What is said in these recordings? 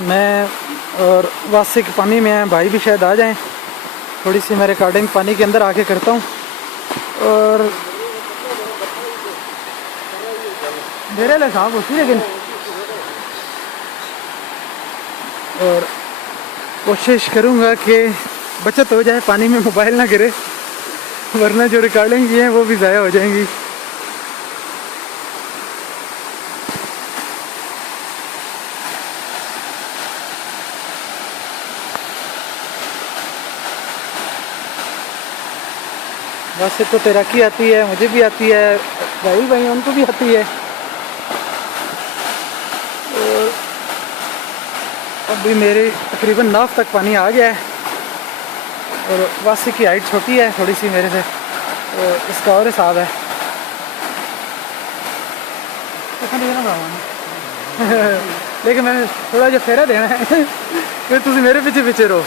मैं और वासी के पानी में हैं, भाई भी शायद आ जाएं। थोड़ी सी मैं रिकॉर्डिंग पानी के अंदर आके करता हूँ। और मेरे लिए साफ होती है लेकिन, और कोशिश करूँगा कि बचत हो जाए, पानी में मोबाइल ना गिरे, वरना जो रिकॉर्डिंग की है वो भी ज़ाया हो जाएंगी। वैसे तो तैराकी आती है, मुझे भी आती है, भाई उनको भी आती है। और अभी मेरे तकरीबन नाव तक पानी आ गया है, और वासी की हाइट छोटी है थोड़ी सी मेरे से, तो इसका और हिसाब है। लेकिन मैंने थोड़ा जो फेरा देना है फिर तुम मेरे पीछे पीछे रहो।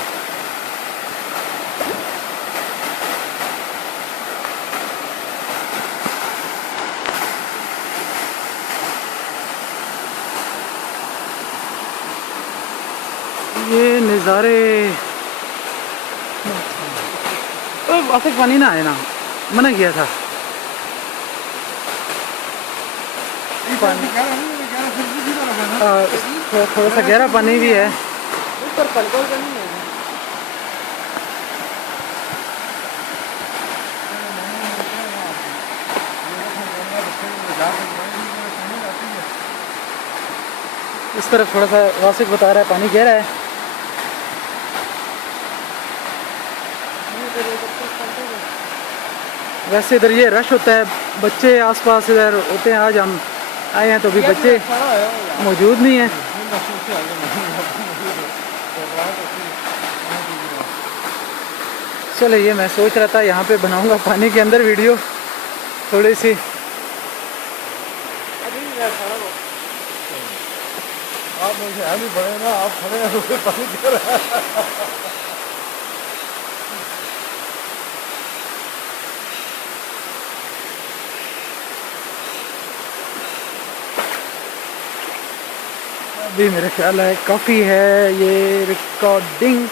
ये नज़ारे, वापस पानी ना आए ना, मना किया था। थोड़ा सा गहरा पानी भी है। इस तरफ थोड़ा सा वासिक बता रहा है पानी गहरा है। वैसे इधर ये रश होता है, बच्चे आसपास इधर होते हैं। आज हम आए हैं तो अभी बच्चे मौजूद नहीं हैं। चलो, ये मैं सोच रहा था यहाँ पे बनाऊंगा पानी के अंदर वीडियो थोड़ी सी। आप मुझे अभी बड़े ना, आप खड़े हैं तो पानी गिर रहा है। अभी मेरे ख्याल है काफ़ी है ये रिकॉर्डिंग।